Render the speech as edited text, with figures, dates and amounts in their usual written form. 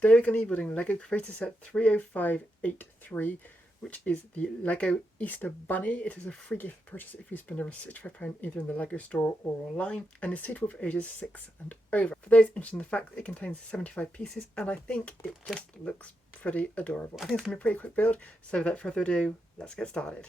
Today we're going to be building LEGO Creator Set 30583, which is the LEGO Easter Bunny. It is a free gift purchase if you spend over £65 either in the LEGO store or online, and is suitable for ages 6 and over. For those interested in the fact that it contains 75 pieces, and I think it just looks pretty adorable. I think it's going to be a pretty quick build, so without further ado, let's get started.